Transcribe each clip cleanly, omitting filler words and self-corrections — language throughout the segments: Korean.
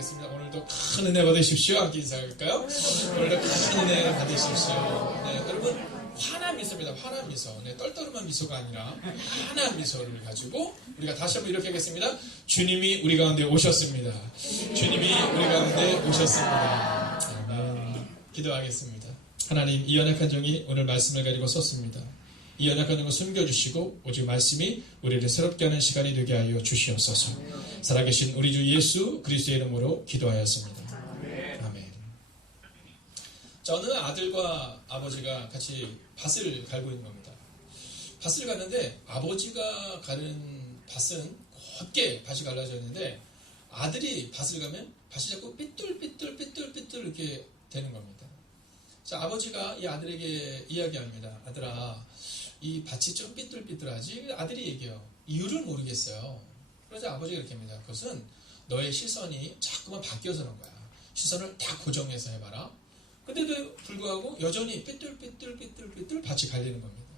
인사하겠습니다. 오늘도 큰 은혜 받으십시오. 함께 인사할까요? 오늘도 큰 은혜 받으십시오. 네, 여러분 환한 미소입니다. 환한 미소. 네, 떨떠름한 미소가 아니라 환한 미소를 가지고 우리가 다시 한번 이렇게 하겠습니다. 주님이 우리 가운데 오셨습니다. 주님이 우리 가운데 오셨습니다. 기도하겠습니다. 하나님, 이 연약한 종이 오늘 말씀을 가지고 섰습니다. 이 연약한 종을 숨겨주시고 오직 말씀이 우리를 새롭게 하는 시간이 되게 하여 주시옵소서. 살아계신 우리 주 예수 그리스도의 이름으로 기도하였습니다. 아멘. 자, 어느 아들과 아버지가 같이 밭을 갈고 있는 겁니다. 밭을 갔는데 아버지가 가는 밭은 곧게 밭이 갈라져 있는데 아들이 밭을 가면 밭이 자꾸 삐뚤삐뚤 이렇게 되는 겁니다. 자, 아버지가 이 아들에게 이야기합니다. 아들아, 이 밭이 좀 삐뚤삐뚤하지? 아들이 얘기해요. 이유를 모르겠어요. 그러자 아버지가 이렇게 합니다. 그것은 너의 시선이 자꾸만 바뀌어서 그런 거야. 시선을 다 고정해서 해봐라. 근데도 불구하고 여전히 삐뚤삐뚤 밭이 갈리는 겁니다.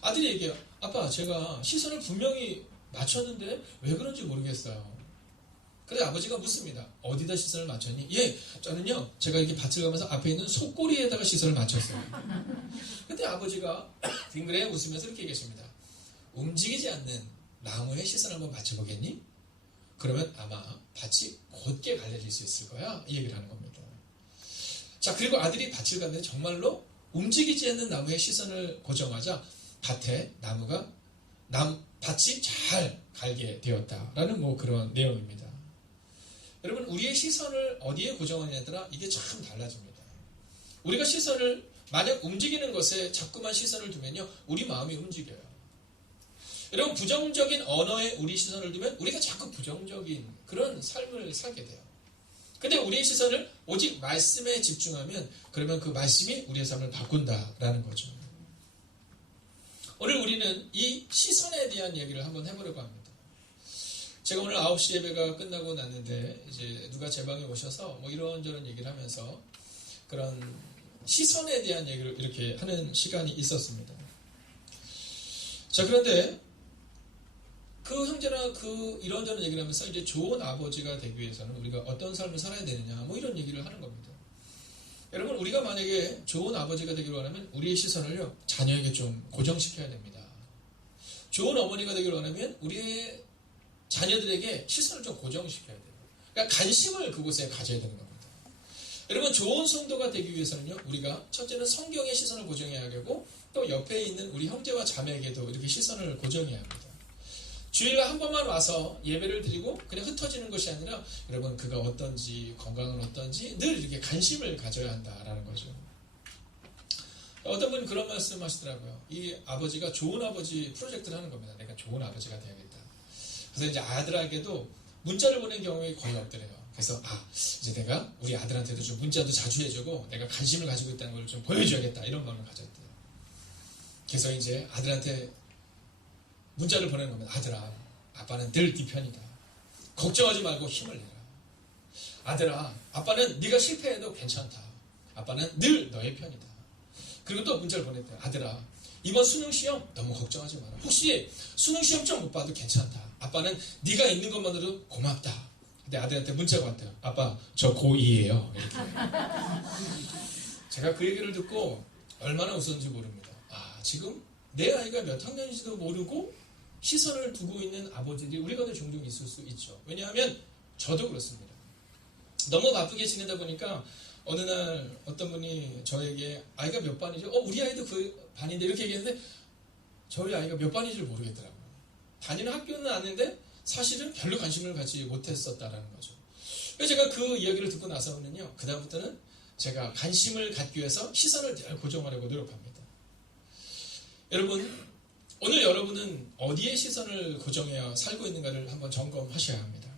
아들이 얘기해요. 아빠, 제가 시선을 분명히 맞췄는데 왜 그런지 모르겠어요. 그래서 아버지가 묻습니다. 어디다 시선을 맞췄니? 예, 저는요, 제가 이렇게 밭을 가면서 앞에 있는 속꼬리에다가 시선을 맞췄어요. 근데 아버지가 빙그레 웃으면서 이렇게 얘기했습니다. 움직이지 않는 나무에 시선을 한번 맞춰보겠니? 그러면 아마 밭이 곧게 갈라질 수 있을 거야. 이 얘기를 하는 겁니다. 자, 그리고 아들이 밭을 갔는데 정말로 움직이지 않는 나무에 시선을 고정하자 밭에 밭이 잘 갈게 되었다라는 뭐 그런 내용입니다. 여러분, 우리의 시선을 어디에 고정하느냐에 따라 이게 참 달라집니다. 우리가 시선을 만약 움직이는 것에 자꾸만 시선을 두면요, 우리 마음이 움직여요. 여러분, 부정적인 언어에 우리 시선을 두면 우리가 자꾸 부정적인 그런 삶을 살게 돼요. 근데 우리의 시선을 오직 말씀에 집중하면 그러면 그 말씀이 우리의 삶을 바꾼다라는 거죠. 오늘 우리는 이 시선에 대한 얘기를 한번 해보려고 합니다. 제가 오늘 9시 예배가 끝나고 났는데 이제 누가 제 방에 오셔서 뭐 이런저런 얘기를 하면서 그런 시선에 대한 얘기를 이렇게 하는 시간이 있었습니다. 자, 그런데 그 형제나 그 이런저런 얘기를 하면서 이제 좋은 아버지가 되기 위해서는 우리가 어떤 삶을 살아야 되느냐 뭐 이런 얘기를 하는 겁니다. 여러분, 우리가 만약에 좋은 아버지가 되기로 하면 우리의 시선을요, 자녀에게 좀 고정시켜야 됩니다. 좋은 어머니가 되기로 하면 우리의 자녀들에게 시선을 좀 고정시켜야 돼요. 그러니까 관심을 그곳에 가져야 되는 겁니다. 여러분, 좋은 성도가 되기 위해서는요, 우리가 첫째는 성경에 시선을 고정해야 하고 또 옆에 있는 우리 형제와 자매에게도 이렇게 시선을 고정해야 합니다. 주일날 한 번만 와서 예배를 드리고 그냥 흩어지는 것이 아니라 여러분, 그가 어떤지, 건강은 어떤지 늘 이렇게 관심을 가져야 한다라는 거죠. 어떤 분이 그런 말씀 하시더라고요. 이 아버지가 좋은 아버지 프로젝트를 하는 겁니다. 내가 좋은 아버지가 되야겠다. 그래서 이제 아들에게도 문자를 보낸 경우가 거의 없더래요. 그래서 이제 내가 우리 아들한테도 좀 문자도 자주 해주고 내가 관심을 가지고 있다는 걸 좀 보여줘야겠다, 이런 마음을 가졌대요. 그래서 이제 아들한테 문자를 보내는 겁니다. 아들아, 아빠는 늘 네 편이다. 걱정하지 말고 힘을 내라. 아들아, 아빠는 네가 실패해도 괜찮다. 아빠는 늘 너의 편이다. 그리고 또 문자를 보냈대요. 아들아, 이번 수능시험 너무 걱정하지 마라. 혹시 수능시험 좀 못 봐도 괜찮다. 아빠는 네가 있는 것만으로도 고맙다. 근데 아들한테 문자가 왔대요. 아빠, 저 고2예요. 이렇게. 제가 그 얘기를 듣고 얼마나 웃었는지 모릅니다. 지금 내 아이가 몇 학년인지도 모르고 시선을 두고 있는 아버지들이 우리 가운데 종종 있을 수 있죠. 왜냐하면 저도 그렇습니다. 너무 바쁘게 지내다 보니까 어느 날 어떤 분이 저에게 아이가 몇 반이죠? 우리 아이도 그 반인데 이렇게 얘기했는데 저희 아이가 몇 반인지를 모르겠더라고요. 다니는 학교는 아는데 사실은 별로 관심을 갖지 못했었다라는 거죠. 그래서 제가 그 이야기를 듣고 나서는요, 그 다음부터는 제가 관심을 갖기 위해서 시선을 늘 고정하려고 노력합니다. 여러분, 오늘 여러분은 어디에 시선을 고정해야 살고 있는가를 한번 점검하셔야 합니다.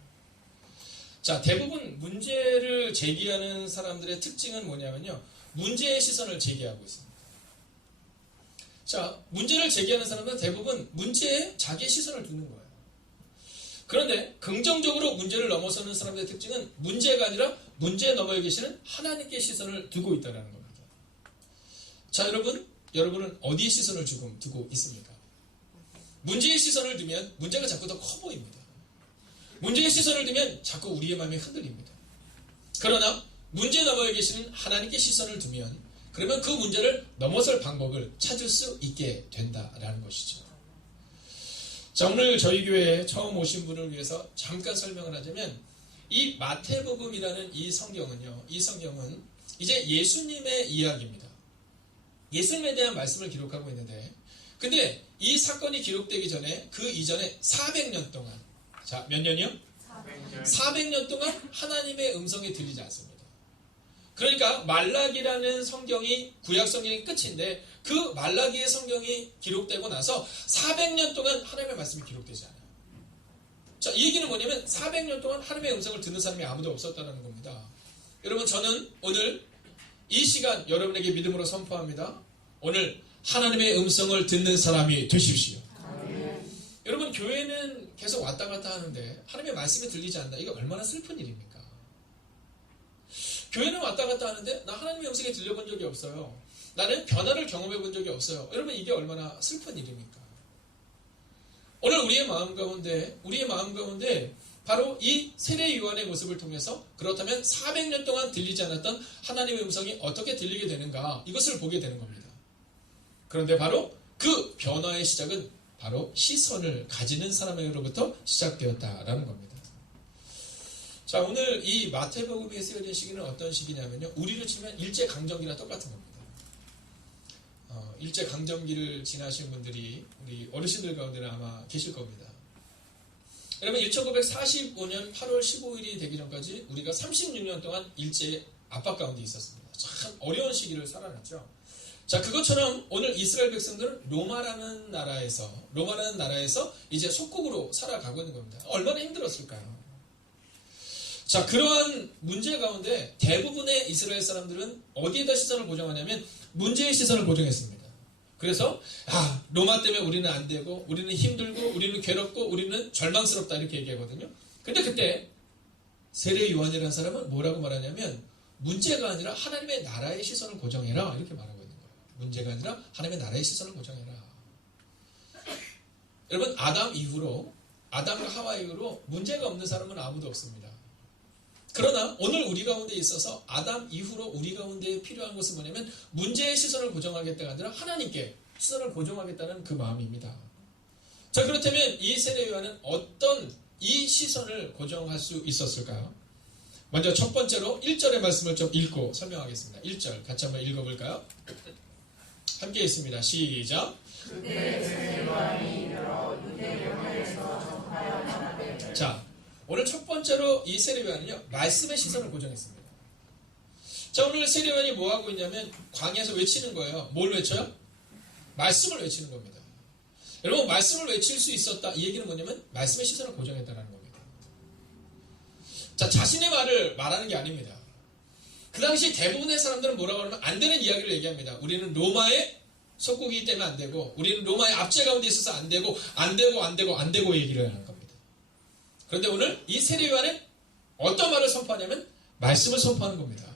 자, 대부분 문제를 제기하는 사람들의 특징은 뭐냐면요, 문제의 시선을 제기하고 있습니다. 자, 문제를 제기하는 사람은 대부분 문제에 자기의 시선을 두는 거예요. 그런데 긍정적으로 문제를 넘어서는 사람들의 특징은 문제가 아니라 문제에 넘어 계시는 하나님께 시선을 두고 있다는 겁니다. 자, 여러분은 어디에 시선을 두고 있습니까? 문제에 시선을 두면 문제가 자꾸 더 커 보입니다. 문제에 시선을 두면 자꾸 우리의 마음이 흔들립니다. 그러나 문제 너머에 계시는 하나님께 시선을 두면 그러면 그 문제를 넘어설 방법을 찾을 수 있게 된다라는 것이죠. 자, 오늘 저희 교회에 처음 오신 분을 위해서 잠깐 설명을 하자면 이 마태복음이라는 이 성경은요. 이 성경은 이제 예수님의 이야기입니다. 예수님에 대한 말씀을 기록하고 있는데 근데 이 사건이 기록되기 전에 그 이전에 400년 동안 자, 몇 년이요? 400년 동안 하나님의 음성이 들리지 않습니다. 그러니까 말라기라는 성경이 구약 성경의 끝인데 그 말라기의 성경이 기록되고 나서 400년 동안 하나님의 말씀이 기록되지 않아요. 자, 이 얘기는 뭐냐면 400년 동안 하나님의 음성을 듣는 사람이 아무도 없었다는 겁니다. 여러분 저는 오늘 이 시간 여러분에게 믿음으로 선포합니다. 오늘 하나님의 음성을 듣는 사람이 되십시오. 여러분 교회는 계속 왔다 갔다 하는데 하나님의 말씀이 들리지 않는다. 이게 얼마나 슬픈 일입니까? 교회는 왔다 갔다 하는데 나 하나님의 음성에 들려본 적이 없어요. 나는 변화를 경험해 본 적이 없어요. 여러분 이게 얼마나 슬픈 일입니까? 오늘 우리의 마음 가운데 바로 이 세례 요한의 모습을 통해서 그렇다면 400년 동안 들리지 않았던 하나님의 음성이 어떻게 들리게 되는가 이것을 보게 되는 겁니다. 그런데 바로 그 변화의 시작은 바로 시선을 가지는 사람으로부터 시작되었다라는 겁니다. 자, 오늘 이 마태복음에 쓰여진 시기는 어떤 시기냐면요. 우리로 치면 일제강점기랑 똑같은 겁니다. 일제강점기를 지나신 분들이 우리 어르신들 가운데는 아마 계실 겁니다. 여러분 1945년 8월 15일이 되기 전까지 우리가 36년 동안 일제의 압박 가운데 있었습니다. 참 어려운 시기를 살아났죠. 자, 그것처럼 오늘 이스라엘 백성들은 로마라는 나라에서 이제 속국으로 살아가고 있는 겁니다. 얼마나 힘들었을까요? 자, 그러한 문제 가운데 대부분의 이스라엘 사람들은 어디에다 시선을 고정하냐면 문제의 시선을 고정했습니다. 그래서 로마 때문에 우리는 안 되고 우리는 힘들고 우리는 괴롭고 우리는 절망스럽다 이렇게 얘기하거든요. 근데 그때 세례 요한이라는 사람은 뭐라고 말하냐면 문제가 아니라 하나님의 나라의 시선을 고정해라 이렇게 말하고 있는 거예요. 문제가 아니라 하나님의 나라의 시선을 고정해라. 여러분 아담과 하와 이후로 문제가 없는 사람은 아무도 없습니다. 그러나 오늘 우리 가운데 있어서 아담 이후로 우리 가운데 필요한 것은 뭐냐면 문제의 시선을 고정하겠다가 아니라 하나님께 시선을 고정하겠다는 그 마음입니다. 자, 그렇다면 이 세례 요한은 어떤 이 시선을 고정할 수 있었을까요? 먼저 첫 번째로 1절의 말씀을 좀 읽고 설명하겠습니다. 1절 같이 한번 읽어볼까요? 함께 있습니다. 시작. 자, 오늘 첫 번째로 이 세례 요한은요, 말씀의 시선을 고정했습니다. 자, 오늘 세례 요한이 뭐 하고 있냐면 광야에서 외치는 거예요. 뭘 외쳐요? 말씀을 외치는 겁니다. 여러분, 말씀을 외칠 수 있었다. 이 얘기는 뭐냐면 말씀의 시선을 고정했다는 겁니다. 자, 자신의 말을 말하는 게 아닙니다. 그 당시 대부분의 사람들은 뭐라고 하냐면 안 되는 이야기를 얘기합니다. 우리는 로마의 속국이기 때문에 안 되고, 우리는 로마의 압제 가운데 있어서 안 되고 얘기를 하는 겁니다. 그런데 오늘 이 세례 요한은 어떤 말을 선포하냐면 말씀을 선포하는 겁니다.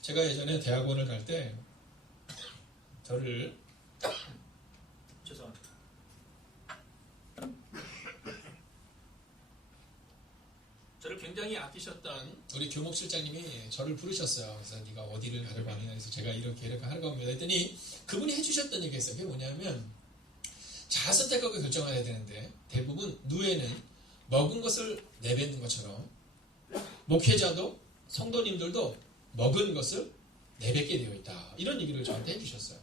제가 예전에 대학원을 갈 때 저를 굉장히 아끼셨던 우리 교목실장님이 저를 부르셨어요. 그래서 네가 어디를 가려고 하느냐 해서 제가 이렇게 하려고 합니다. 했더니 그분이 해주셨던 얘기가 있어요. 그게 뭐냐면 잘 선택하고 결정해야 되는데 대부분 누에는 먹은 것을 내뱉는 것처럼 목회자도 성도님들도 먹은 것을 내뱉게 되어 있다. 이런 얘기를 저한테 해주셨어요.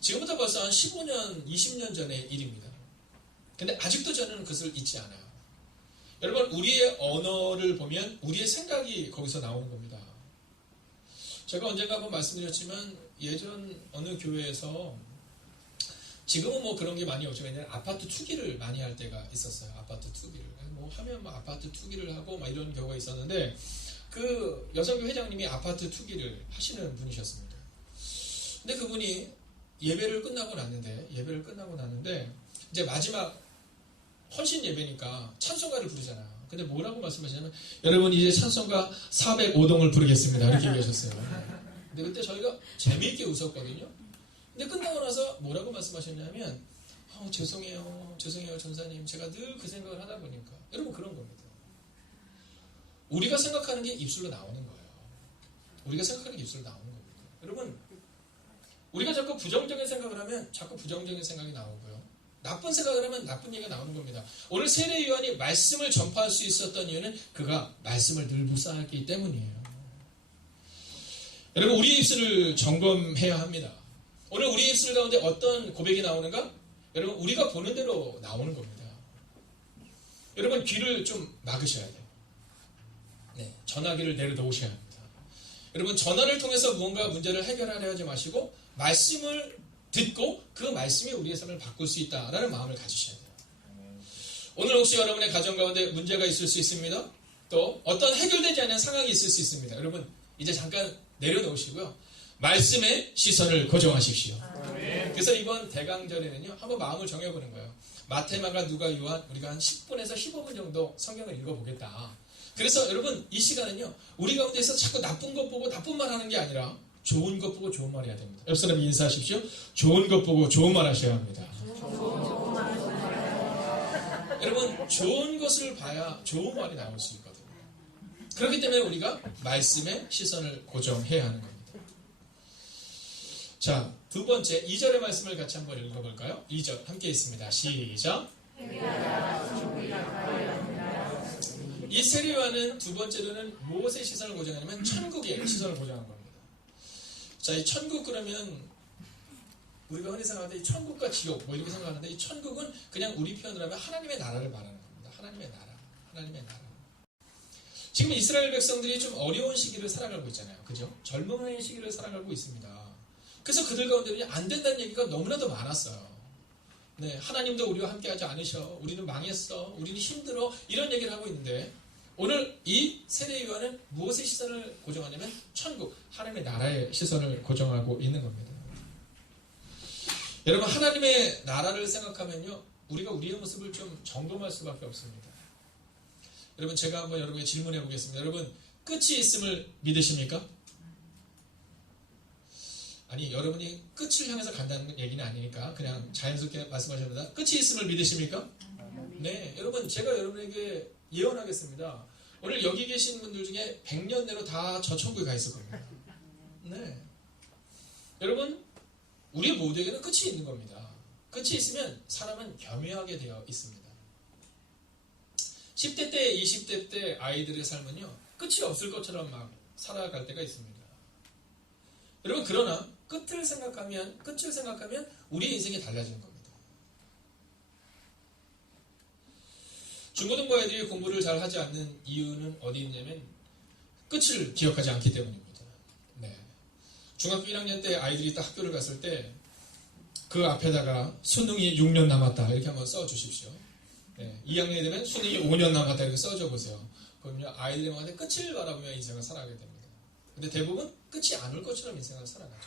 지금부터 벌써 한 15년, 20년 전의 일입니다. 근데 아직도 저는 그것을 잊지 않아요. 여러분, 우리의 언어를 보면 우리의 생각이 거기서 나오는 겁니다. 제가 언젠가 한번 말씀드렸지만 예전 어느 교회에서 지금은 뭐 그런 게 많이 없지만 아파트 투기를 많이 할 때가 있었어요. 아파트 투기를. 하면 아파트 투기를 하고 이런 경우가 있었는데 그 여성교 회장님이 아파트 투기를 하시는 분이셨습니다. 근데 그분이 예배를 끝나고 났는데 이제 마지막 헌신 예배니까 찬송가를 부르잖아요. 근데 뭐라고 말씀하시냐면 여러분 이제 찬송가 405동을 부르겠습니다. 이렇게 얘기하셨어요. 근데 그때 저희가 재미있게 웃었거든요. 근데 끝나고 나서 뭐라고 말씀하셨냐면 죄송해요 전사님, 제가 늘 그 생각을 하다 보니까. 여러분, 그런 겁니다. 우리가 생각하는 게 입술로 나오는 거예요. 우리가 생각하는 게 입술로 나오는 겁니다. 여러분, 우리가 자꾸 부정적인 생각을 하면 자꾸 부정적인 생각이 나오고요, 나쁜 생각을 하면 나쁜 얘기가 나오는 겁니다. 오늘 세례 요한이 말씀을 전파할 수 있었던 이유는 그가 말씀을 늘 묵상했기 때문이에요. 여러분, 우리 입술을 점검해야 합니다. 오늘 우리 입술 가운데 어떤 고백이 나오는가? 여러분, 우리가 보는 대로 나오는 겁니다. 여러분, 귀를 좀 막으셔야 돼요. 네, 전화기를 내려놓으셔야 합니다. 여러분, 전화를 통해서 무언가 문제를 해결하려 하지 마시고 말씀을 듣고 그 말씀이 우리의 삶을 바꿀 수 있다라는 마음을 가지셔야 돼요. 오늘 혹시 여러분의 가정 가운데 문제가 있을 수 있습니다. 또 어떤 해결되지 않은 상황이 있을 수 있습니다. 여러분, 이제 잠깐 내려놓으시고요, 말씀에 시선을 고정하십시오. 그래서 이번 대강절에는요, 한번 마음을 정해보는 거예요. 마태마가 누가 요한, 우리가 한 10분에서 15분 정도 성경을 읽어보겠다. 그래서 여러분, 이 시간은요, 우리 가운데서 자꾸 나쁜 것 보고 나쁜 말 하는 게 아니라 좋은 것 보고 좋은 말 해야 됩니다. 옆 사람 인사하십시오. 좋은 것 보고 좋은 말 하셔야 합니다. 여러분, 좋은 것을 봐야 좋은 말이 나올 수 있거든요. 그렇기 때문에 우리가 말씀에 시선을 고정해야 하는 겁니다. 자, 두 번째 2절의 말씀을 같이 한번 읽어볼까요? 2절 함께 있습니다. 시작. 이 세례 요한은 두 번째로는 무엇의 시선을 고정하냐면 천국의 시선을 고정한 겁니다. 자, 이 천국 그러면 우리가 흔히 생각하는데 이 천국과 지옥 뭐 이렇게 생각하는데, 이 천국은 그냥 우리 표현으로 하면 하나님의 나라를 말하는 겁니다. 하나님의 나라, 하나님의 나라. 지금 이스라엘 백성들이 좀 어려운 시기를 살아가고 있잖아요. 그죠? 젊음의 시기를 살아가고 있습니다. 그래서 그들 가운데 안 된다는 얘기가 너무나도 많았어요. 네, 하나님도 우리와 함께하지 않으셔, 우리는 망했어, 우리는 힘들어, 이런 얘기를 하고 있는데, 오늘 이 세례 요한은 무엇의 시선을 고정하냐면 천국, 하나님의 나라의 시선을 고정하고 있는 겁니다. 여러분, 하나님의 나라를 생각하면요, 우리가 우리의 모습을 좀 점검할 수밖에 없습니다. 여러분, 제가 한번 여러분에게 질문해 보겠습니다. 여러분, 끝이 있음을 믿으십니까? 아니, 여러분이 끝을 향해서 간다는 얘기는 아니니까 그냥 자연스럽게 말씀하십니다. 끝이 있음을 믿으십니까? 네, 여러분, 제가 여러분에게 예언하겠습니다. 오늘 여기 계신 분들 중에 100년 내로 다 저 천국에 가 있을 겁니다. 네, 여러분, 우리 모두에게는 끝이 있는 겁니다. 끝이 있으면 사람은 겸허하게 되어 있습니다. 10대 때, 20대 때 아이들의 삶은요, 끝이 없을 것처럼 막 살아갈 때가 있습니다. 여러분, 그러나 끝을 생각하면 우리의 인생이 달라지는 겁니다. 중고등부 아이들이 공부를 잘 하지 않는 이유는 어디 있냐면 끝을 기억하지 않기 때문입니다. 네. 중학교 1학년 때 아이들이 딱 학교를 갔을 때 그 앞에다가 수능이 6년 남았다 이렇게 한번 써주십시오. 네. 2학년이 되면 수능이 5년 남았다 이렇게 써줘 보세요. 그럼요, 아이들한테 끝을 바라보며 인생을 살아가게 됩니다. 근데 대부분 끝이 안 올 것처럼 인생을 살아가죠.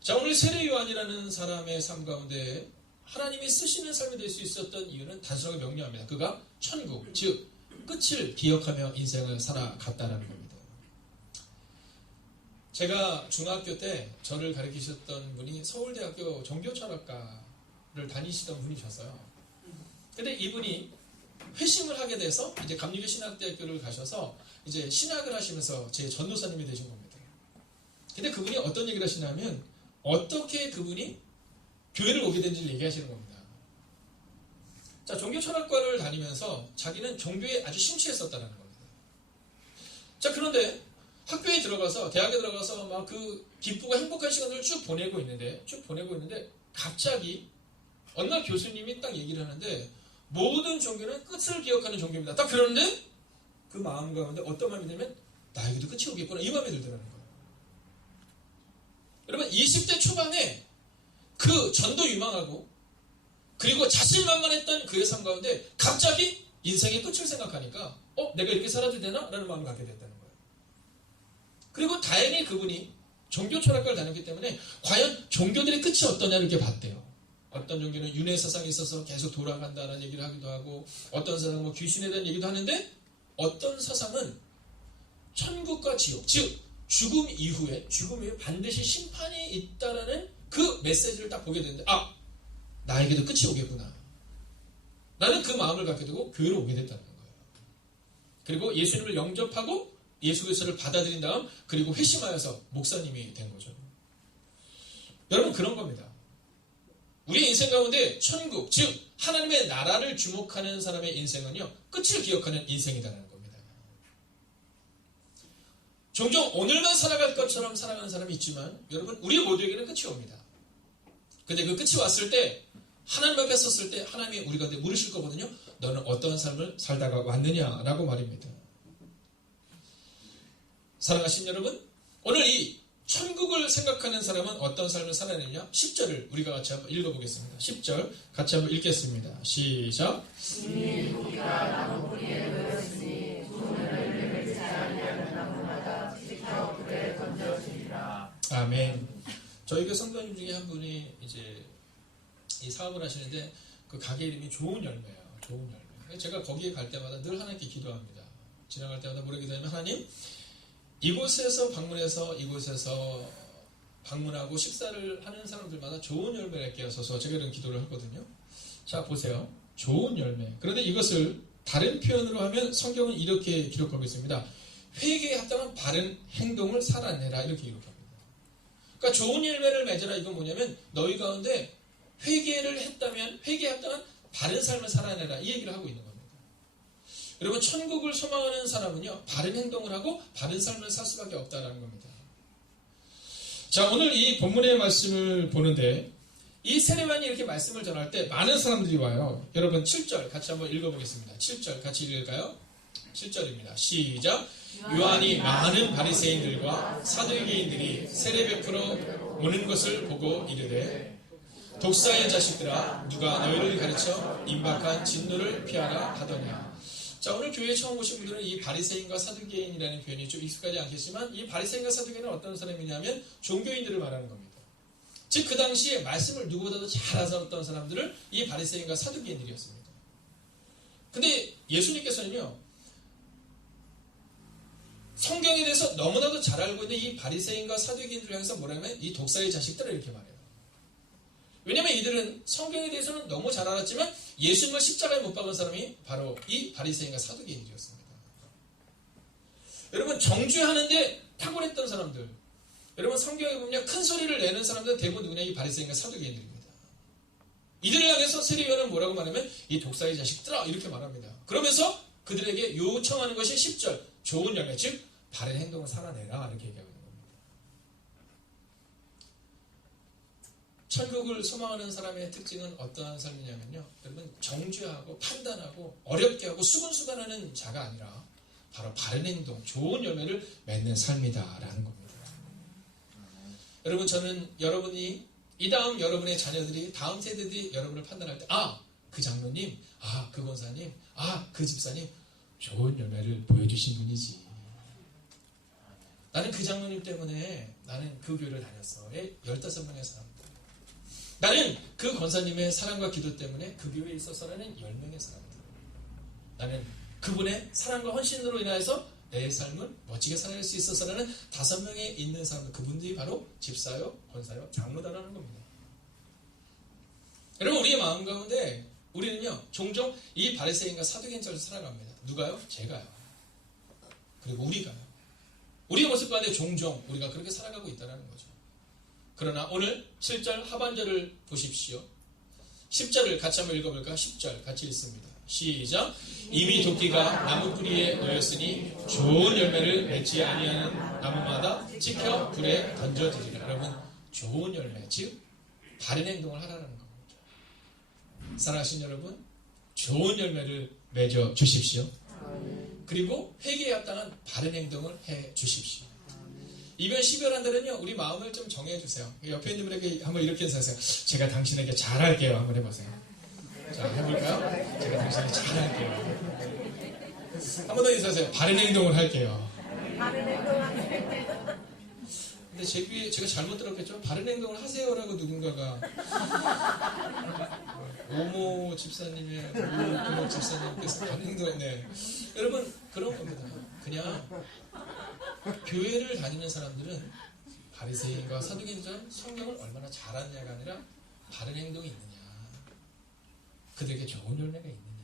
자, 오늘 세례 요한이라는 사람의 삶 가운데 하나님이 쓰시는 삶이 될 수 있었던 이유는 단순하게 명료합니다. 그가 천국, 즉 끝을 기억하며 인생을 살아갔다는 겁니다. 제가 중학교 때 저를 가르치셨던 분이 서울대학교 종교철학과를 다니시던 분이셨어요. 근데 이분이 회심을 하게 돼서 이제 감리교 신학대학교를 가셔서 이제 신학을 하시면서 제 전도사님이 되신 겁니다. 근데 그분이 어떤 얘기를 하시냐면 어떻게 그분이 교회를 오게 된지를 얘기하시는 겁니다. 자, 종교철학과를 다니면서 자기는 종교에 아주 심취했었다는 겁니다. 자, 그런데 학교에 들어가서, 대학에 들어가서 막 그 기쁘고 행복한 시간을 쭉 보내고 있는데 갑자기 어느 날 교수님이 딱 얘기를 하는데 모든 종교는 끝을 기억하는 종교입니다. 딱 그러는데 그 마음 가운데 어떤 마음이 들면 나에게도 끝이 오겠구나, 이 마음이 들더라는 거예요. 여러분, 20대 초반에 그 전도 유망하고 그리고 자신만만했던 그의 삶 가운데 갑자기 인생의 끝을 생각하니까 내가 이렇게 살아도 되나? 라는 마음을 갖게 됐다는 거예요. 그리고 다행히 그분이 종교 철학과를 다녔기 때문에 과연 종교들의 끝이 어떠냐를 이렇게 봤대요. 어떤 종교는 윤회 사상이 있어서 계속 돌아간다는 얘기를 하기도 하고, 어떤 사상은 뭐 귀신에 대한 얘기도 하는데, 어떤 사상은 천국과 지옥, 즉 죽음 이후에 반드시 심판이 있다라는 그 메시지를 딱 보게 되는데, 나에게도 끝이 오겠구나. 나는 그 마음을 갖게 되고 교회로 오게 됐다는 거예요. 그리고 예수님을 영접하고 예수 그리스도를 받아들인 다음 그리고 회심하여서 목사님이 된 거죠. 여러분 그런 겁니다. 우리의 인생 가운데 천국, 즉 하나님의 나라를 주목하는 사람의 인생은요, 끝을 기억하는 인생이라는 겁니다. 종종 오늘만 살아갈 것처럼 살아가는 사람이 있지만 여러분 우리 모두에게는 끝이 옵니다. 근데 그 끝이 왔을 때 하나님 앞에 섰을 때 하나님이 우리 가운데 물으실 거거든요. 너는 어떠한 삶을 살다가 왔느냐라고 말입니다. 사랑하신 여러분, 오늘 이 천국을 생각하는 사람은 어떤 삶을 살아내느냐? 10절을 우리가 같이 한번 읽어보겠습니다. 10절 같이 한번 읽겠습니다. 시작. 이미 우리가 나무 뿌리에 놓였으니 소문을 내밀지 아니하는 나무마다 지켜 불에 던져지리라. 아멘. 저희 그 성도님 중에 한 분이 이제 이 사업을 하시는데 그 가게 이름이 좋은 열매예요. 좋은 열매. 제가 거기에 갈 때마다 늘 하나님께 기도합니다. 지나갈 때마다 뭐라 기도하냐면 하나님, 이곳에서 방문하고 식사를 하는 사람들마다 좋은 열매를 맺게 하소서. 제가 이런 기도를 하거든요. 자 보세요. 좋은 열매. 그런데 이것을 다른 표현으로 하면 성경은 이렇게 기록하고 있습니다. 회개에 합당한 바른 행동을 살아내라 이렇게 기록합니다. 그러니까 좋은 열매를 맺어라 이건 뭐냐면 너희 가운데 회개를 했다면 회개에 합당한 바른 삶을 살아내라 이 얘기를 하고 있는 겁니다. 여러분 천국을 소망하는 사람은요 바른 행동을 하고 바른 삶을 살 수밖에 없다는 겁니다. 자 오늘 이 본문의 말씀을 보는데 이 세례만이 이렇게 말씀을 전할 때 많은 사람들이 와요. 여러분 7절 같이 한번 읽어보겠습니다. 7절 같이 읽을까요? 7절입니다. 시작. 요한이 많은 바리새인들과 사두개인들이 세례 베풀어 오는 것을 보고 이르되 독사의 자식들아 누가 너희를 가르쳐 임박한 진노를 피하라 하더냐. 자 오늘 교회에 처음 오신 분들은 이 바리새인과 사두개인이라는 표현이 좀 익숙하지 않겠지만 이 바리새인과 사두개인은 어떤 사람이냐면 종교인들을 말하는 겁니다. 즉 그 당시에 말씀을 누구보다도 잘 알았던 사람들은 이 바리새인과 사두개인들이었습니다. 근데 예수님께서는요 성경에 대해서 너무나도 잘 알고 있는 이 바리새인과 사두개인들을 향해서 뭐라면 이 독사의 자식들을 이렇게 말해요. 왜냐하면 이들은 성경에 대해서는 너무 잘 알았지만 예수님을 십자가에 못 박은 사람이 바로 이 바리새인과 사두개인들이었습니다. 여러분 정죄하는데 탁월했던 사람들, 여러분 성경에 보면 큰 소리를 내는 사람들은 대부분 누구냐 이 바리새인과 사두개인들입니다. 이들을 향해서 세례요한은 뭐라고 말하면 이 독사의 자식들아 이렇게 말합니다. 그러면서 그들에게 요청하는 것이 10절 좋은 열매 즉 바른 행동을 살아내라 이렇게 얘기하고 있는 겁니다. 천국을 소망하는 사람의 특징은 어떠한 삶이냐면요 여러분 정죄하고 판단하고 어렵게 하고 수근수근하는 자가 아니라 바로 바른 행동 좋은 열매를 맺는 삶이다라는 겁니다. 여러분 저는 여러분이 이 다음 여러분의 자녀들이 다음 세대들이 여러분을 판단할 때 그 장로님, 그 권사님, 그 집사님 좋은 열매를 보여주신 분이지. 나는 그 장로님 때문에 나는 그 교회를 다녔어. 15명의 사람들. 나는 그 권사님의 사랑과 기도 때문에 그 교회에 있어서라는 10명의 사람들. 나는 그분의 사랑과 헌신으로 인하여서 내 삶을 멋지게 살아낼 수 있어서라는 5명에 있는 사람들. 그분들이 바로 집사요, 권사요, 장로다라는 겁니다. 여러분 우리의 마음 가운데 우리는요 종종 이 바리새인과 사두개인처럼 살아갑니다. 누가요? 제가요. 그리고 우리가요. 우리의 모습 가운데 종종 우리가 그렇게 살아가고 있다는 거죠. 그러나 오늘 7절 하반절을 보십시오. 10절을 같이 한번 읽어볼까요? 10절 같이 읽습니다. 시작. 이미 도끼가 나무 뿌리에 놓였으니 좋은 열매를 맺지 아니하는 나무마다 찍혀 불에 던져지리라. 여러분 좋은 열매 즉 바른 행동을 하라는 겁니다. 사랑하신 여러분 좋은 열매를 맺어 주십시오. 그리고 회개에 합당한 바른 행동을 해 주십시오. 이번 12월 한 달은요 우리 마음을 좀 정해 주세요. 옆에 있는 분에게 한번 이렇게 인사하세요. 제가 당신에게 잘할게요. 한번 해보세요. 자 해볼까요? 제가 당신에게 잘할게요. 한 번 더 인사하세요. 바른 행동을 할게요. 근데 제 귀에 제가 잘못 들었겠죠? 바른 행동을 하세요라고 누군가가 오모 집사님의 오모 집사님께서 바른 행동을 여러분 그런 겁니다. 그냥 교회를 다니는 사람들은 바리새인과 사두개인처럼 성경을 얼마나 잘 아느냐가 아니라 바른 행동이 있느냐. 그들에게 좋은 열매가 있느냐?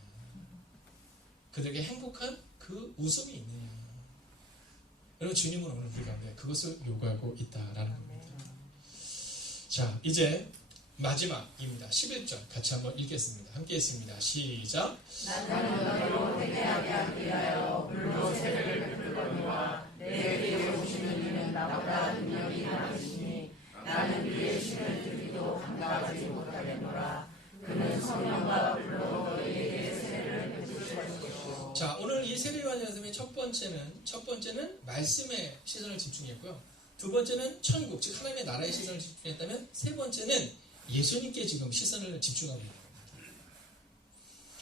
그들에게 행복한 그 웃음이 있느냐? 여러분, 주님은 오늘 우리 가운데 그것을 요구하고 있다라는 겁니다. 자, 이제 마지막입니다. 11절 같이 한번 읽겠습니다. 함께 읽습니다. 시작. 나는 너로 회개하게 하기 위하여 불로 세례를 베풀거니와 내게 오시는 이는 나보다 능력이 많으시니 나는 그의 신을 들기도 감당하지 못하겠노라. 그는 성령과 불로 너희에게 세례를 베푸실 것이요. 자, 오늘 이 세례 요한 연습의 첫 번째는 말씀에 시선을 집중했고요. 두 번째는 천국, 즉 하나님의 나라에 시선을 집중했다면, 세 번째는 예수님께 지금 시선을 집중하고 있는 겁니다.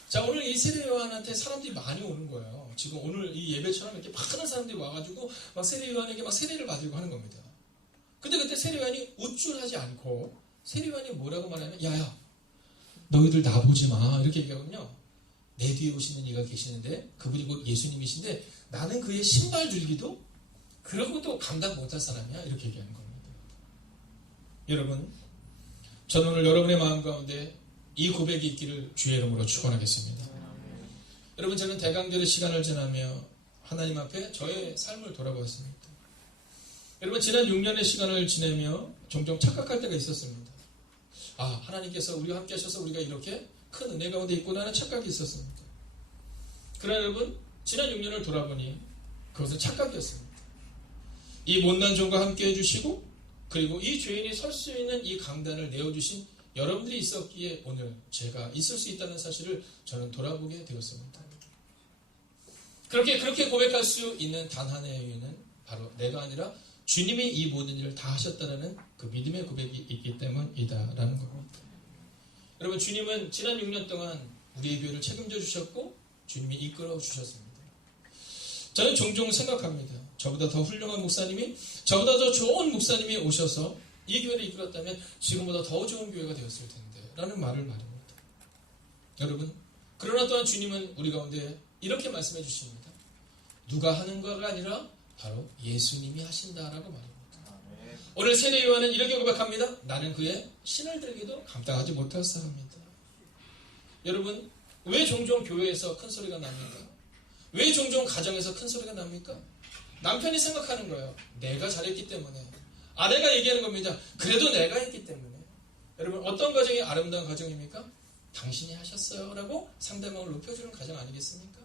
자, 오늘 이 세례 요한한테 사람들이 많이 오는 거예요. 지금 오늘 이 예배처럼 이렇게 많은 사람들이 와가지고 막 세례 요한에게 막 세례를 받으려고 하는 겁니다. 근데 그때 세례 요한이 우쭐하지 않고, 세례 요한이 뭐라고 말하냐면, 야야, 너희들 나보지 마, 이렇게 얘기하거든요. 내 뒤에 오시는 이가 계시는데, 그분이 곧 예수님이신데, 나는 그의 신발 들기도 그런 것도 감당 못할 사람이야, 이렇게 얘기하는 겁니다. 여러분, 저는 오늘 여러분의 마음 가운데 이 고백이 있기를 주의 이름으로 축원하겠습니다. 여러분, 저는 대강절의 시간을 지나며 하나님 앞에 저의 삶을 돌아보았습니다. 여러분, 지난 6년의 시간을 지내며 종종 착각할 때가 있었습니다. 아, 하나님께서 우리와 함께 하셔서 우리가 이렇게 큰 은혜 가운데 있구나 하는 착각이 있었습니다. 그러나 여러분, 지난 6년을 돌아보니 그것은 착각이었습니다. 이 못난 종과 함께 해주시고, 그리고 이 죄인이 설 수 있는 이 강단을 내어주신 여러분들이 있었기에 오늘 제가 있을 수 있다는 사실을 저는 돌아보게 되었습니다. 그렇게 고백할 수 있는 단 하나의 이유는 바로 내가 아니라 주님이 이 모든 일을 다 하셨다는 그 믿음의 고백이 있기 때문이다라는 겁니다. 여러분, 주님은 지난 6년 동안 우리의 교회를 책임져 주셨고 주님이 이끌어 주셨습니다. 저는 종종 생각합니다. 저보다 더 훌륭한 목사님이, 저보다 더 좋은 목사님이 오셔서 이 교회를 이끌었다면 지금보다 더 좋은 교회가 되었을 텐데 라는 말을 말합니다. 여러분, 그러나 또한 주님은 우리 가운데 이렇게 말씀해 주십니다. 누가 하는 거가 아니라 바로 예수님이 하신다라고 말합니다. 오늘 세례 요한은 이렇게 고백합니다. 나는 그의 신을 들기도 감당하지 못할 사람이다. 여러분, 왜 종종 교회에서 큰 소리가 납니까? 왜 종종 가정에서 큰 소리가 납니까? 남편이 생각하는 거예요. 내가 잘했기 때문에. 아내가 얘기하는 겁니다. 그래도 내가 했기 때문에. 여러분, 어떤 가정이 아름다운 가정입니까? 당신이 하셨어요 라고 상대방을 높여주는 가정 아니겠습니까?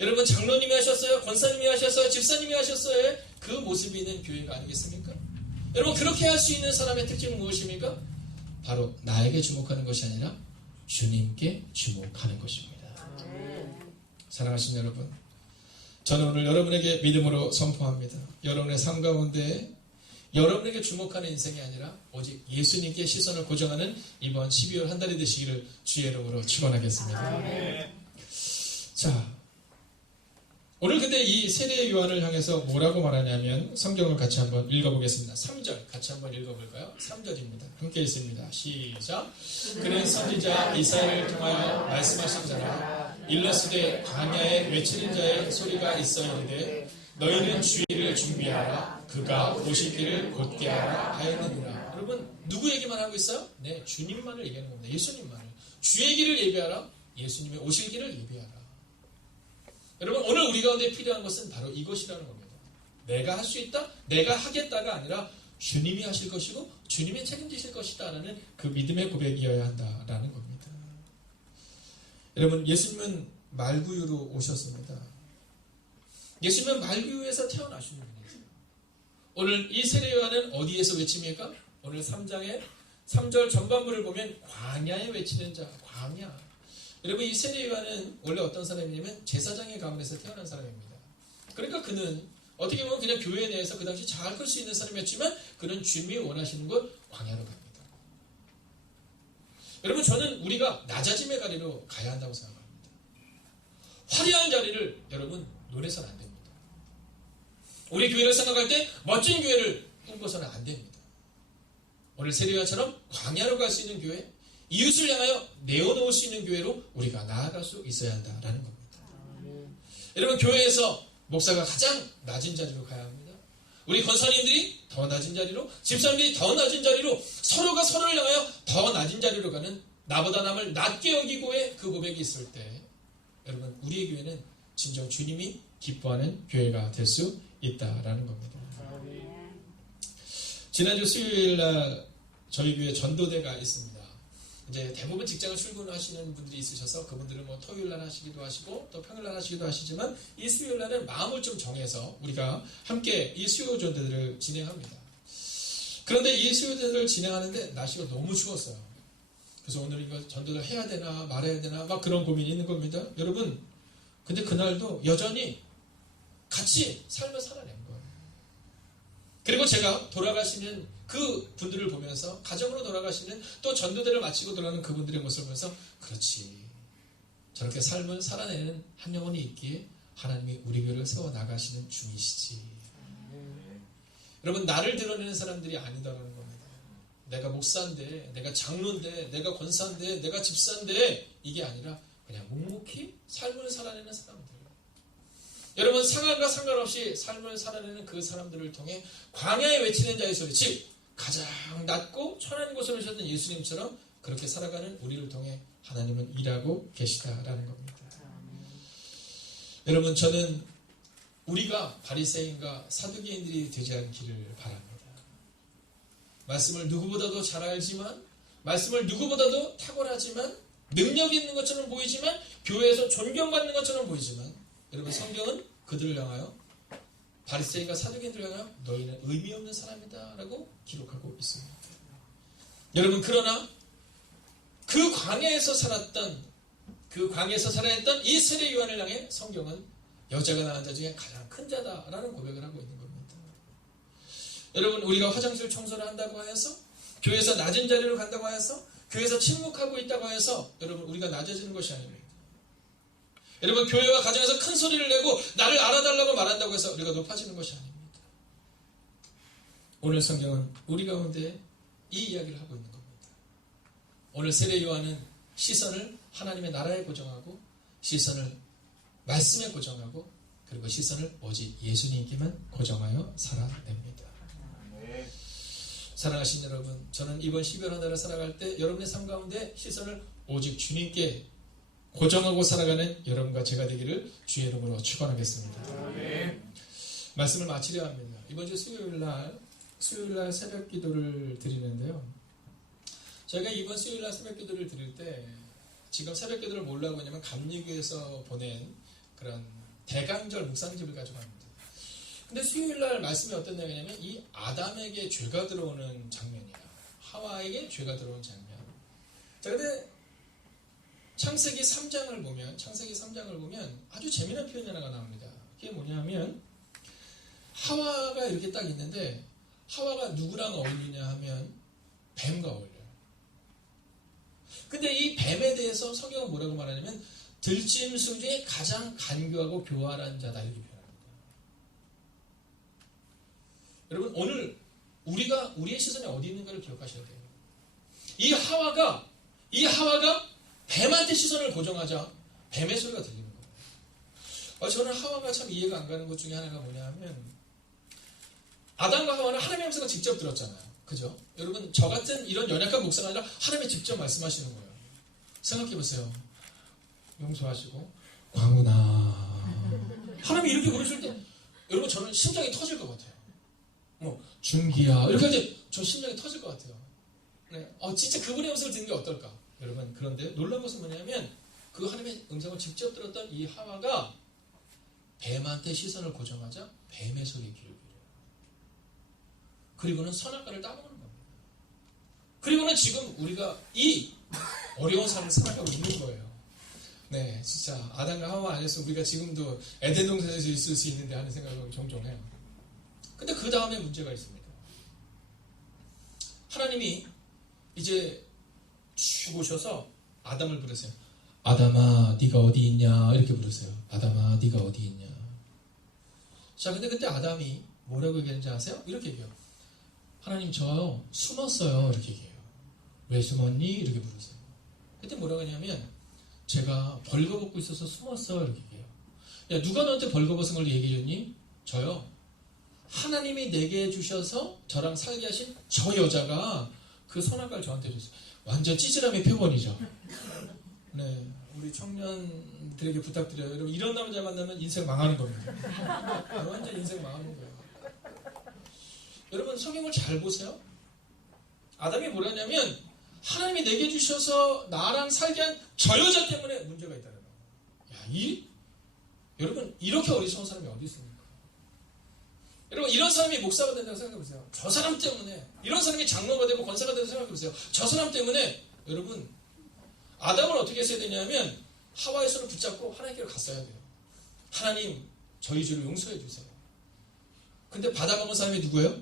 여러분, 장로님이 하셨어요? 권사님이 하셨어요? 집사님이 하셨어요? 그 모습이 있는 교회가 아니겠습니까? 여러분, 그렇게 할 수 있는 사람의 특징은 무엇입니까? 바로 나에게 주목하는 것이 아니라 주님께 주목하는 것입니다. 사랑하신 여러분, 저는 오늘 여러분에게 믿음으로 선포합니다. 여러분의 삶 가운데 여러분에게 주목하는 인생이 아니라 오직 예수님께 시선을 고정하는 이번 12월 한 달이 되시기를 주의 이름으로 축원하겠습니다. 자, 오늘 근데 이 세례 요한을 향해서 뭐라고 말하냐면 성경을 같이 한번 읽어보겠습니다. 3절 같이 한번 읽어볼까요? 3절입니다. 함께 읽습니다. 시작. 그는 선지자 이사야를 통하여 말씀하신 자라. 일러스되 광야에 외치는 자의 소리가 있어 이르되 너희는 주의를 준비하라. 그가 오실 길을 곧게 하라 하였느니라. 여러분, 누구 얘기만 하고 있어요? 네, 주님만을 얘기하는 겁니다. 예수님만을. 주의 길을 예배하라. 예수님의 오실 길을 예배하라. 여러분, 오늘 우리 가운데 필요한 것은 바로 이것이라는 겁니다. 내가 할 수 있다? 내가 하겠다가 아니라 주님이 하실 것이고 주님이 책임지실 것이다 라는 그 믿음의 고백이어야 한다라는 겁니다. 여러분, 예수님은 말구유로 오셨습니다. 예수님은 말구유에서 태어나신 분이세요. 오늘 이 세례 요한은 어디에서 외칩니까? 오늘 3장의 3절 전반부를 보면 광야에 외치는 자, 광야. 여러분, 이 세례 요한은 원래 어떤 사람이냐면 제사장의 가문에서 태어난 사람입니다. 그러니까 그는 어떻게 보면 그냥 교회 내에서 그 당시 잘 클 수 있는 사람이었지만 그는 주님이 원하시는 곳 광야로 갑니다. 여러분, 저는 우리가 낮아짐의 자리로 가야 한다고 생각합니다. 화려한 자리를 여러분 노려서는 안 됩니다. 우리 교회를 생각할 때 멋진 교회를 꿈꿔서는 안 됩니다. 오늘 세례 요한처럼 광야로 갈 수 있는 교회, 이웃을 향하여 내어놓을 수 있는 교회로 우리가 나아갈 수 있어야 한다라는 겁니다. 여러분, 교회에서 목사가 가장 낮은 자리로 가야 합니다. 우리 권사님들이 더 낮은 자리로, 집사님들이 더 낮은 자리로, 서로가 서로를 향하여 더 낮은 자리로 가는 나보다 남을 낮게 여기고의 그 고백이 있을 때 여러분 우리의 교회는 진정 주님이 기뻐하는 교회가 될 수 있다라는 겁니다. 지난주 수요일날 저희 교회 전도대가 있습니다. 이제 대부분 직장을 출근하시는 분들이 있으셔서 그분들은 뭐 토요일날 하시기도 하시고 또 평일날 하시기도 하시지만 이 수요일날은 마음을 좀 정해서 우리가 함께 이 수요 전도대를 진행합니다. 그런데 이 수요 전도를 진행하는데 날씨가 너무 추웠어요. 그래서 오늘 이거 전도를 해야 되나 말아야 되나 막 그런 고민이 있는 겁니다. 여러분 근데 그날도 여전히 같이 삶을 살아낸 거예요. 그리고 제가 돌아가시는 그 분들을 보면서 가정으로 돌아가시는 또 전도대를 마치고 돌아가는 그분들의 모습을 보면서 그렇지 저렇게 삶을 살아내는 한 영혼이 있기에 하나님이 우리 교회를 세워나가시는 중이시지. 여러분 나를 드러내는 사람들이 아니다라는 겁니다. 내가 목사인데 내가 장로인데 내가 권사인데 내가 집사인데 이게 아니라 그냥 묵묵히 삶을 살아내는 사람들. 여러분 상황과 상관없이 삶을 살아내는 그 사람들을 통해 광야에 외치는 자의 소리 즉 가장 낮고 천한 곳으로 오셨던 예수님처럼 그렇게 살아가는 우리를 통해 하나님은 일하고 계시다라는 겁니다. 여러분 저는 우리가 바리새인과 사두개인들이 되지 않기를 바랍니다. 말씀을 누구보다도 잘 알지만 말씀을 누구보다도 탁월하지만 능력 있는 것처럼 보이지만 교회에서 존경받는 것처럼 보이지만 여러분 성경은 그들을 향하여 바리새인과 사두개인들을 향하여 너희는 의미 없는 사람이다 라고 기록하고 있습니다. 여러분 그러나 그 광야에서 살았던 이 세례 요한을 향해 성경은 여자가 낳은 자 중에 가장 큰 자다라는 고백을 하고 있는 겁니다. 여러분 우리가 화장실 청소를 한다고 하여서 교회에서 낮은 자리로 간다고 하여서 교회에서 침묵하고 있다고 해서 여러분 우리가 낮아지는 것이 아닙니다. 여러분 교회와 가정에서 큰 소리를 내고 나를 알아달라고 말한다고 해서 우리가 높아지는 것이 아닙니다. 오늘 성경은 우리 가운데 이 이야기를 하고 있는 겁니다. 오늘 세례 요한은 시선을 하나님의 나라에 고정하고 시선을 말씀에 고정하고 그리고 시선을 오직 예수님께만 고정하여 살아냅니다. 사랑하신 여러분, 저는 이번 12월 한 달을 살아갈 때 여러분의 삶 가운데 시선을 오직 주님께 고정하고 살아가는 여러분과 제가 되기를 주의 이름으로 축원하겠습니다. 말씀을 마치려 합니다. 이번 주 수요일날 새벽 기도를 드리는데요. 저희가 이번 수요일날 새벽 기도를 드릴 때 지금 새벽 기도를 뭘로 하고 있냐면 감리교에서 보낸 그런 대강절 묵상집을 가지고 합니다. 근데 수요일날 말씀이 어떤 내용이냐면 이 아담에게 죄가 들어오는 장면이야. 하와에게 죄가 들어오는 장면. 자, 근데 창세기 3장을 보면 아주 재미난 표현이 하나가 나옵니다. 그게 뭐냐면 하와가 이렇게 딱 있는데 하와가 누구랑 어울리냐 하면 뱀과 어울려요. 근데 이 뱀에 대해서 성경은 뭐라고 말하냐면 들짐승 중에 가장 간교하고 교활한 자다 이렇게 표현합니다. 여러분 오늘 우리가 우리의 시선이 어디 있는가를 기억하셔야 돼요. 이 하와가 뱀한테 시선을 고정하자 뱀의 소리가 들리는 거예요. 저는 하와가 참 이해가 안 가는 것 중에 하나가 뭐냐면 아담과 하와는 하나님의 음성을 직접 들었잖아요. 그죠? 여러분 저 같은 이런 연약한 목사가 아니라 하나님이 직접 말씀하시는 거예요. 생각해보세요. 용서하시고 광훈아 하나님이 이렇게 부르실 때 여러분 저는 심장이 터질 것 같아요. 뭐 준기야 이렇게 할 때 저 심장이 터질 것 같아요. 네. 진짜 그분의 음성을 듣는 게 어떨까? 여러분 그런데 놀라운 것은 뭐냐면 그 하나님의 음성을 직접 들었던 이 하와가 뱀한테 시선을 고정하자 뱀의 소리에 귀를 기울여요. 그리고는 선악과를 따먹는 겁니다. 그리고는 지금 우리가 이 어려운 삶을 살아가고 있는 거예요. 네, 진짜 아담과 하와 아니었으면 우리가 지금도 에덴 동산에서 있을 수 있는데 하는 생각을 종종 해요. 근데 그 다음에 문제가 있습니다. 하나님이 이제 쭉 오셔서 아담을 부르세요. 아담아 네가 어디 있냐 이렇게 부르세요. 아담아 네가 어디 있냐. 자 근데 그때 아담이 뭐라고 얘기하는지 아세요? 이렇게 얘기해요. 하나님 저 숨었어요 이렇게 얘기해요. 왜 숨었니? 이렇게 부르세요. 그때 뭐라고 하냐면 제가 벌거벗고 있어서 숨었어 이렇게 얘기해요. 야 누가 너한테 벌거벗은 걸 얘기해줬니? 저요. 하나님이 내게 해주셔서 저랑 살게 하신 저 여자가 그 선악과를 저한테 줬어요. 완전 찌질함의 표본이죠. 네, 우리 청년들에게 부탁드려요. 여러분 이런 남자 만나면 인생 망하는 겁니다. 완전 인생 망하는 거예요. 여러분 성경을 잘 보세요. 아담이 뭐라냐면 하나님이 내게 주셔서 나랑 살게 한 저 여자 때문에 문제가 있다는 거예요. 여러분 이렇게 어리석은 사람이 어디 있습니까? 여러분 이런 사람이 목사가 된다고 생각해보세요. 저 사람 때문에. 이런 사람이 장로가 되고 권사가 된다고 생각해보세요. 저 사람 때문에. 여러분 아담을 어떻게 했어야 되냐면 하와의 손을 붙잡고 하나님께로 갔어야 돼요. 하나님 저희 죄를 용서해 주세요. 근데 받아먹은 사람이 누구예요?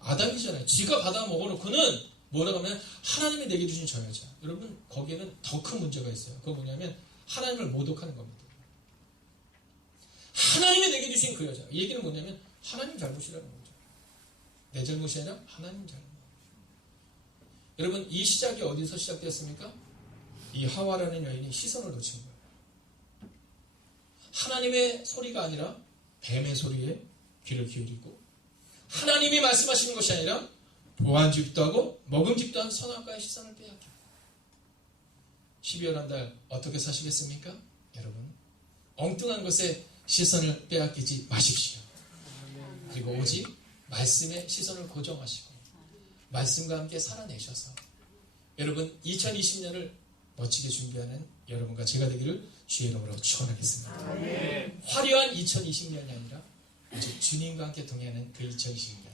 아담이잖아요. 지가 받아먹어놓고는 뭐라고 하면 하나님이 내게 주신 저 여자. 여러분 거기에는 더 큰 문제가 있어요. 그거 뭐냐면 하나님을 모독하는 겁니다. 하나님이 내게 주신 그 여자. 이 얘기는 뭐냐면 하나님 잘못이라는 거죠. 내 잘못이 아니라 하나님 잘못. 여러분 이 시작이 어디서 시작되었습니까? 이 하와라는 여인이 시선을 놓친 거예요. 하나님의 소리가 아니라 뱀의 소리에 귀를 기울이고 하나님이 말씀하시는 것이 아니라 보안집도 하고 먹음집도 한 선악과의 시선을 빼앗겨. 12월 한 달 어떻게 사시겠습니까? 여러분 엉뚱한 것에 시선을 빼앗기지 마십시오. 그리고 오직 말씀에 시선을 고정하시고 말씀과 함께 살아내셔서 여러분 2020년을 멋지게 준비하는 여러분과 제가 되기를 주의 이름으로 축원하겠습니다. 화려한 2020년이 아니라 오직 주님과 함께 동행하는 그 2020년,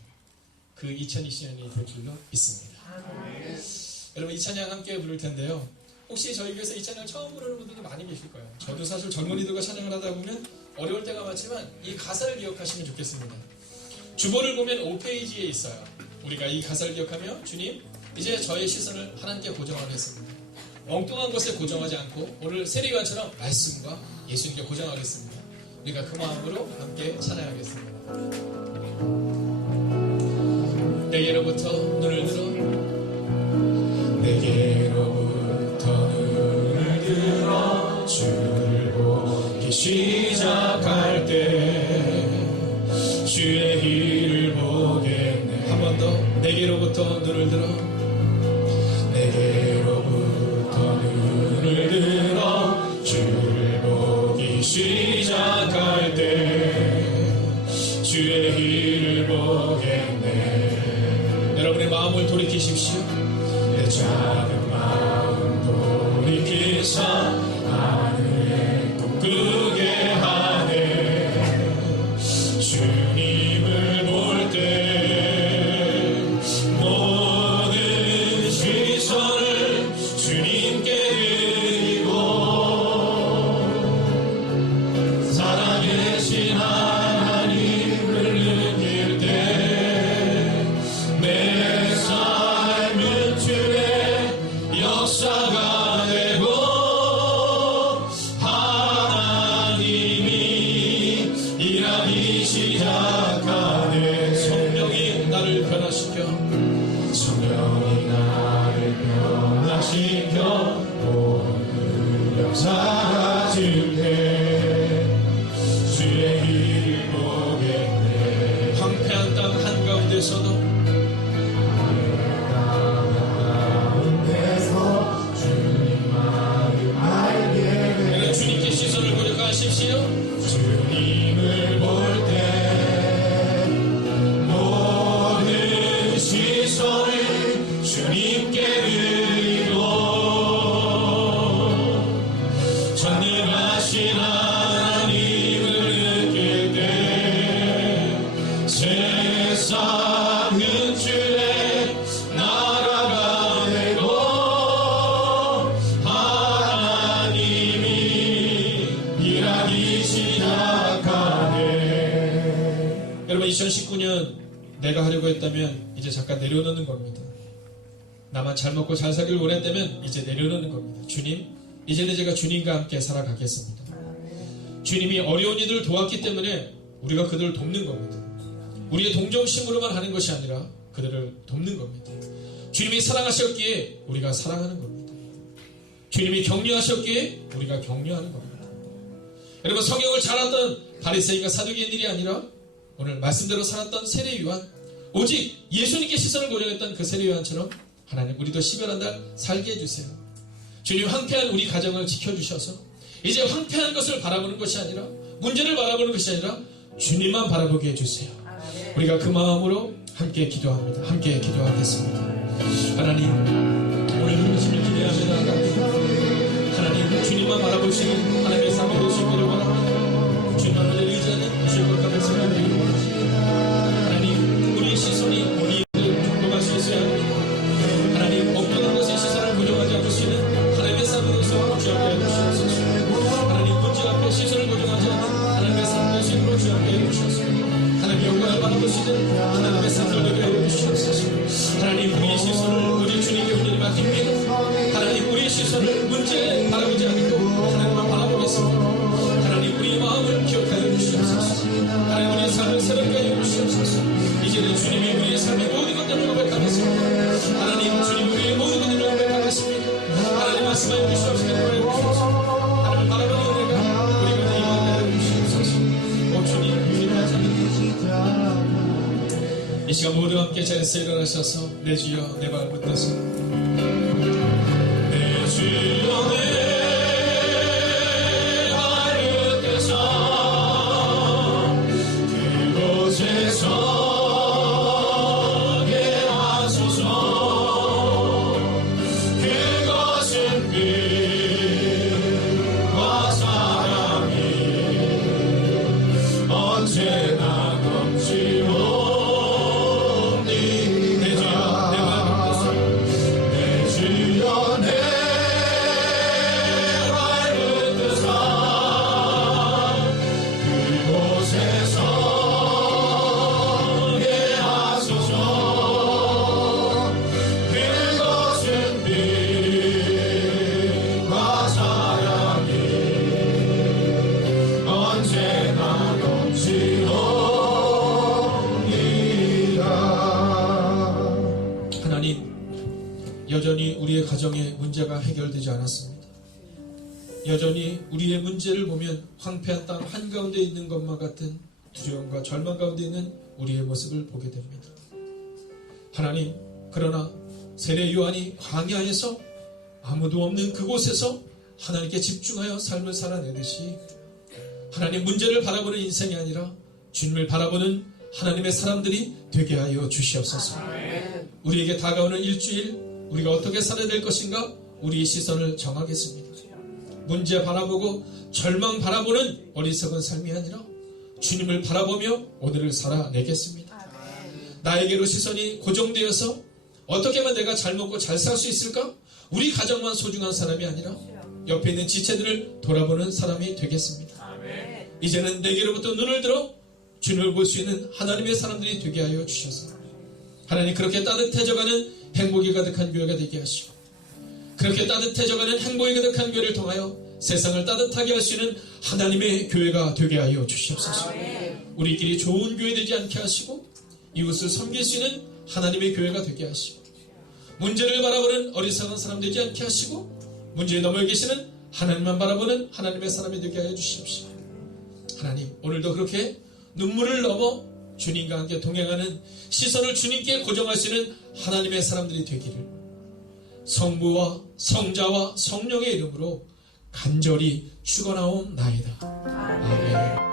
그 2020년이 될 줄로 믿습니다. 여러분 이 찬양 함께 부를 텐데요. 혹시 저희 교회에서 이 찬양을 처음 부르는 분들도 많이 계실 거예요. 저도 사실 젊은이들과 찬양을 하다 보면 어려울 때가 많지만 이 가사를 기억하시면 좋겠습니다. 주보를 보면 5페이지에 있어요. 우리가 이 가사를 기억하며 주님 이제 저의 시선을 하나님께 고정하겠습니다. 엉뚱한 것에 고정하지 않고 오늘 세리관처럼 말씀과 예수님께 고정하겠습니다. 우리가 그 마음으로 함께 찬양하겠습니다. 내게로부터 눈을 들어 내게로부터 눈을 들어 주를 보기 시작할 때 주의 길을 보겠네. 한 번 더 내게로부터 눈을 들어 내게로부터 눈을 들어 주를 보기 시작할 때 주의 길을 보겠네. 여러분의 마음을 돌이키십시오. 내 작은 마음 돌이키사 하늘에 꿈꾸게 하네. 주님을 볼 때 모든 시선을 주님께 드리고 살아계신 하나님을 느낄 때 내 삶은 주의 역사가 되고 하나님이 일하기 시작하네. 성령이 나를 변화시켜 성령이 나를 변화시켜 오늘 역사가 줄때 주의 길을 보겠네. 황폐한 땅 한가운데서도 주님께 시선을 고정하십시오. 주님을 볼 때 모든 시선을 주님께 드리고 전능하신 하나님을 느낄 때 세상은 주의 나라가 되고 하나님이 일하기 시작하네. 여러분 2019년 내가 하려고 했다면 이제 잠깐 내려놓는 겁니다. 나만 잘 먹고 잘 살기를 원했다면 이제 내려놓는 겁니다. 주님 이제는 제가 주님과 함께 살아가겠습니다. 주님이 어려운 이들을 도왔기 때문에 우리가 그들을 돕는 겁니다. 우리의 동정심으로만 하는 것이 아니라 그들을 돕는 겁니다. 주님이 사랑하셨기에 우리가 사랑하는 겁니다. 주님이 격려하셨기에 우리가 격려하는 겁니다. 여러분 성경을 잘 알았던 바리새인과 사두개인들이 아니라 오늘 말씀대로 살았던 세례요한, 오직 예수님께 시선을 고정했던 그 세례요한처럼 하나님 우리도 12월 달 살게 해주세요. 주님 황폐한 우리 가정을 지켜주셔서 이제 황폐한 것을 바라보는 것이 아니라 문제를 바라보는 것이 아니라 주님만 바라보게 해주세요. 우리가 그 마음으로 함께 기도합니다. 함께 기도하겠습니다. 하나님 오늘 부르심을 기대하며 나아갑니다. 하나님 주님만 바라볼 수 있는 하나님의 삶이 되시기를 바랍니다. 주님만을 의지하는 주의 것과 생각합니다. 하나님 우리의 시선이 어디를 경동할 수 있어야 합니다. 하나님 엉뚱한 것에 시선을 고정하지 않을 수 있는 하나님의 삶으로서 주님께 해주시옵소서. 하나님 문제 앞에 시선을 고정하지 않는 하나님의 삶의 식으로 주님께 해주시옵소서. 하나님 영광을 바라볼 수 있는 하나님의 삶을 되게 해주시옵소서. 하나님 우리의 시선을 오직 주님께 온전히 맡깁니다. 하나님 우리의 시선을 문제에 바라보지 않고 하나님만 바라보겠습니다. 하나님 우리의 마음을 기억하여 주시옵소서. 하나님 우리의 삶을 새롭게 하여 주시옵소서. 이제는 주님이 우리의 삶의 모든 것들을 고백하겠습니다. 하나님 주님 우리의 모든 것들을 고백하겠습니다. 하나님 말씀하여 주시옵소서. 하나님 바라보는 은혜가 우리 가운데 임하게 하여 주시옵소서. 오 주님 주님 감사합니다. 이 시간 모두 함께 자리에서 일어나셔서 내 주여 내 발 붙드소 내 주여 내 발 붙드소 그곳에서 여전히 우리의 가정에 문제가 해결되지 않았습니다. 여전히 우리의 문제를 보면 황폐한 땅 한가운데 있는 것만 같은 두려움과 절망 가운데 있는 우리의 모습을 보게 됩니다. 하나님 그러나 세례 요한이 광야에서 아무도 없는 그곳에서 하나님께 집중하여 삶을 살아내듯이 하나님 문제를 바라보는 인생이 아니라 주님을 바라보는 하나님의 사람들이 되게 하여 주시옵소서. 우리에게 다가오는 일주일 우리가 어떻게 살아야 될 것인가 우리의 시선을 정하겠습니다. 문제 바라보고 절망 바라보는 어리석은 삶이 아니라 주님을 바라보며 오늘을 살아내겠습니다. 나에게로 시선이 고정되어서 어떻게 하면 내가 잘 먹고 잘 살 수 있을까? 우리 가정만 소중한 사람이 아니라 옆에 있는 지체들을 돌아보는 사람이 되겠습니다. 이제는 내게로부터 눈을 들어 주님을 볼 수 있는 하나님의 사람들이 되게 하여 주셔서 하나님 그렇게 따뜻해져가는 행복이 가득한 교회가 되게 하시고 그렇게 따뜻해져가는 행복이 가득한 교회를 통하여 세상을 따뜻하게 할 수 있는 하나님의 교회가 되게 하여 주시옵소서. 우리끼리 좋은 교회 되지 않게 하시고 이웃을 섬길 수 있는 하나님의 교회가 되게 하시고 문제를 바라보는 어리석은 사람 되지 않게 하시고 문제에 넘어 계시는 하나님만 바라보는 하나님의 사람이 되게 하여 주시옵시고 하나님 오늘도 그렇게 눈물을 넘어 주님과 함께 동행하는 시선을 주님께 고정할 수 있는 하나님의 사람들이 되기를 성부와 성자와 성령의 이름으로 간절히 축원하옵나이다. 아멘.